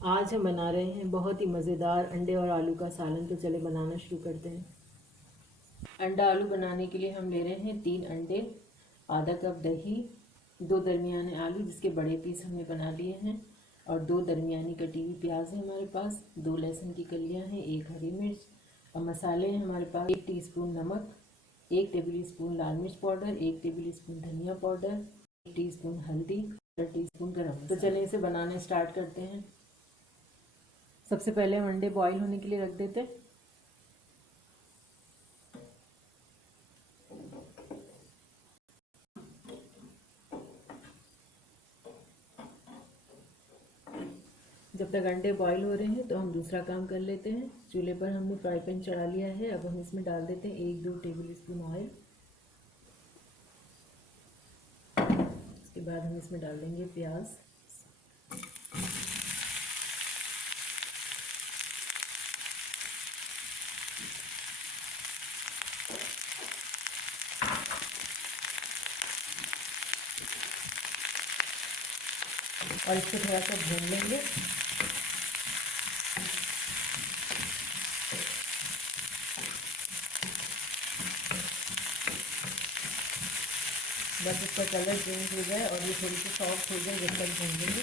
आज हम बना रहे हैं बहुत ही मज़ेदार अंडे और आलू का सालन। तो चले बनाना शुरू करते हैं। अंडा आलू बनाने के लिए हम ले रहे हैं 3 अंडे, आधा कप दही, 2 दरमियाने आलू जिसके बड़े पीस हमने बना लिए हैं, और 2 दरमियानी कटी हुई प्याज है हमारे पास, 2 लहसुन की कलियां हैं, 1 हरी मिर्च। और मसाले हैं हमारे पास 1 टीस्पून नमक, 1 टेबल स्पून लाल मिर्च पाउडर, 1 टेबल स्पून धनिया पाउडर, 1 टीस्पून हल्दी, 1 टीस्पून गरम मसाला। तो चलिए इसे बनाना स्टार्ट करते हैं। सबसे पहले हम अंडे बॉईल होने के लिए रख देते हैं। जब तक अंडे बॉईल हो रहे हैं तो हम दूसरा काम कर लेते हैं। चूल्हे पर हमने फ्राई पैन चढ़ा लिया है। अब हम इसमें डाल देते हैं 1-2 टेबल स्पून ऑयल। उसके बाद हम इसमें डाल देंगे प्याज, और इसको थोड़ा सा भून लेंगे। बस इसका कलर चेंज हो जाए और ये थोड़ी सी सॉफ्ट हो जाए, जब तक भून लेंगे।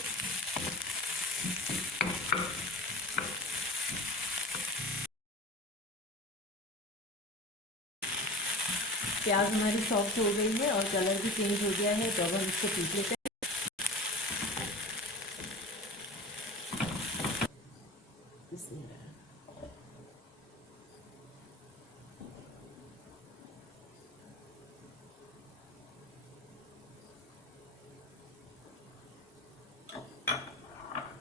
प्याज हमारी सॉफ्ट हो गई है और कलर भी चेंज हो गया है, तो अब हम इसको पीस लेते हैं।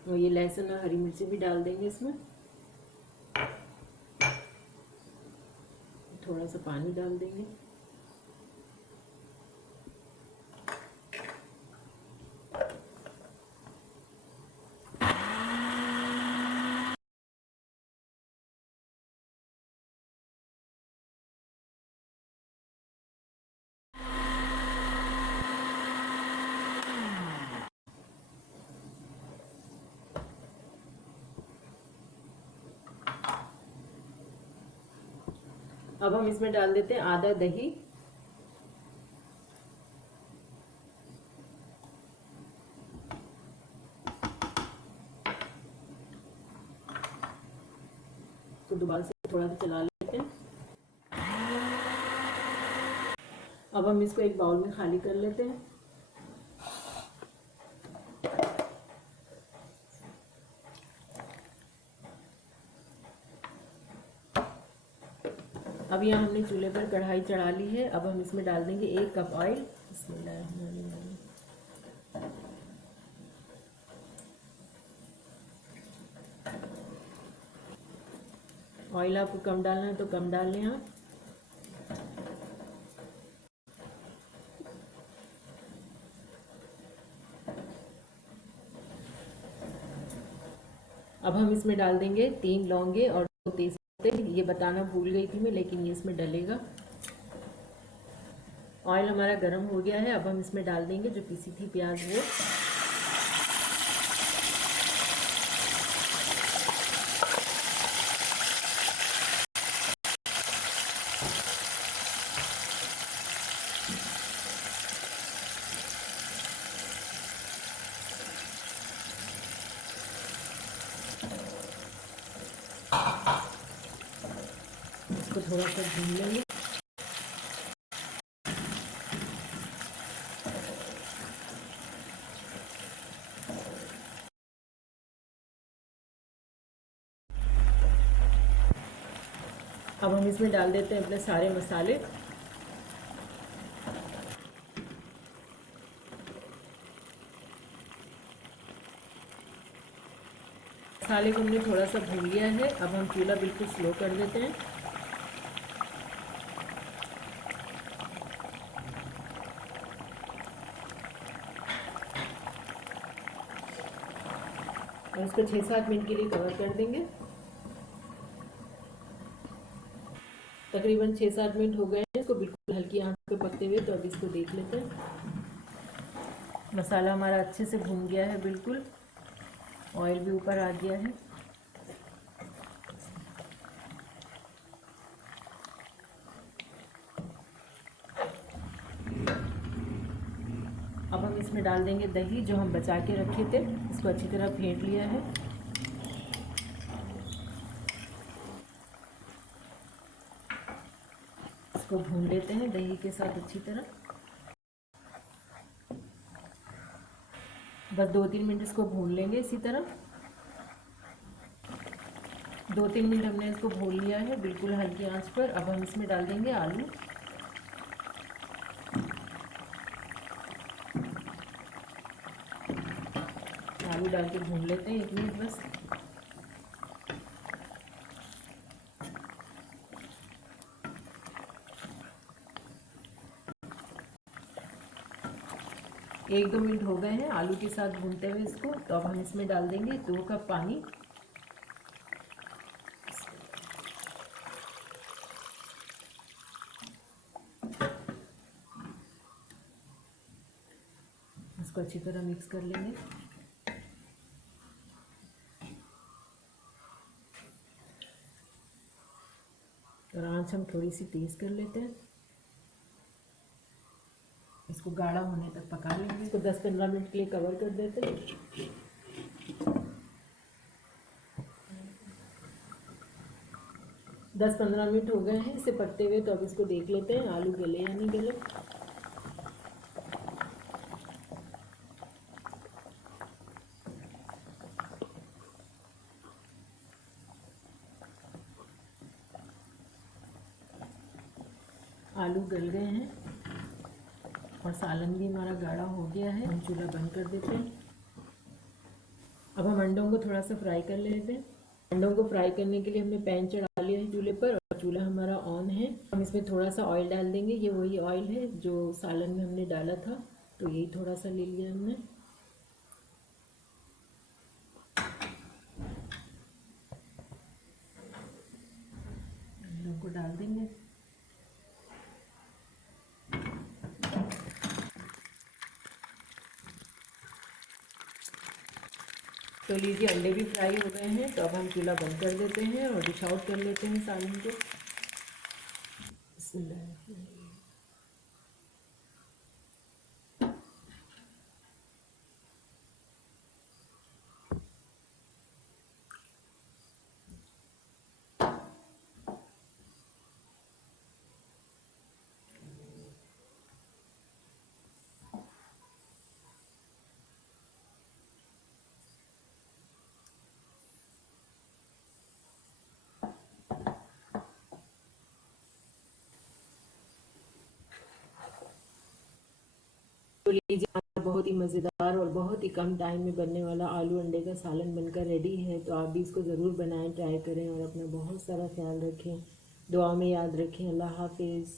और ये लहसुन और हरी मिर्ची भी डाल देंगे इसमें। थोड़ा सा पानी डाल देंगे। अब हम इसमें डाल देते हैं आधा दही, तो दोबारा से थोड़ा सा चला लेते हैं। अब हम इसको एक बाउल में खाली कर लेते हैं। अब यहाँ हमने चूल्हे पर कढ़ाई चढ़ा ली है। अब हम इसमें डाल देंगे 1 कप ऑयल। ऑयल आपको कम डालना है तो कम डाल लें आप। अब हम इसमें डाल देंगे 3 लौंगे और 2 तेजपत्ते। ये बताना भूल गई थी मैं, लेकिन ये इसमें डलेगा। ऑयल हमारा गर्म हो गया है। अब हम इसमें डाल देंगे जो पिसी थी प्याज वो। इसको थोड़ा सा भून लेंगे। अब हम इसमें डाल देते हैं अपने सारे मसाले। मसाले को हमने थोड़ा सा भून लिया है। अब हम चूल्हा बिल्कुल स्लो कर देते हैं। और इसको 6-7 मिनट के लिए कवर कर देंगे। तकरीबन 6-7 मिनट हो गए हैं इसको बिल्कुल हल्की आंच पे पकते हुए। तो अब इसको देख लेते हैं। मसाला हमारा अच्छे से भून गया है बिल्कुल। ऑयल भी ऊपर आ गया है। अब हम इसमें डाल देंगे दही जो हम बचा के रखे थे, इसको अच्छी तरह फेंट लिया है। इसको भून लेते हैं दही के साथ अच्छी तरह। बस 2-3 मिनट इसको भून लेंगे इसी तरह। 2-3 मिनट हमने इसको भून लिया है बिल्कुल हल्की आंच पर। अब हम इसमें डाल देंगे आलू। आलू डाल के भून लेते हैं 1 मिनट बस। एक 2 मिनट हो गए हैं आलू के साथ भूनते हुए इसको। तो अब हम इसमें डाल देंगे 2 कप पानी। इसको अच्छी तरह मिक्स कर लेंगे। और आंच हम थोड़ी सी तेज़ कर लेते हैं। इसको गाढ़ा होने तक पका लेंगे। इसको 10-15 मिनट के लिए कवर कर देते हैं। 10-15 मिनट हो गए हैं इसे पकते हुए। तो अब इसको देख लेते हैं आलू गले या नहीं गले। आलू गल गए हैं और सालन भी हमारा गाढ़ा हो गया है। हम चूल्हा बंद कर देते हैं। अब हम अंडों को थोड़ा सा फ्राई कर लेते हैं। अंडों को फ्राई करने के लिए हमने पैन चढ़ा लिया है चूल्हे पर और चूल्हा हमारा ऑन है। हम इसमें थोड़ा सा ऑयल डाल देंगे। ये वही ऑयल है जो सालन में हमने डाला था, तो यही थोड़ा सा ले लिया हमने। अंडों को डाल देंगे। तो लीजिए अंडे भी फ्राई हो गए हैं। तो अब हम चूल्हा बंद कर देते हैं और डिश आउट कर लेते हैं सालन को। तो लीजिए बहुत ही मज़ेदार और बहुत ही कम टाइम में बनने वाला आलू अंडे का सालन बनकर रेडी है। तो आप भी इसको ज़रूर बनाएं, ट्राई करें और अपना बहुत सारा ख्याल रखें। दुआ में याद रखें। अल्लाह हाफिज़।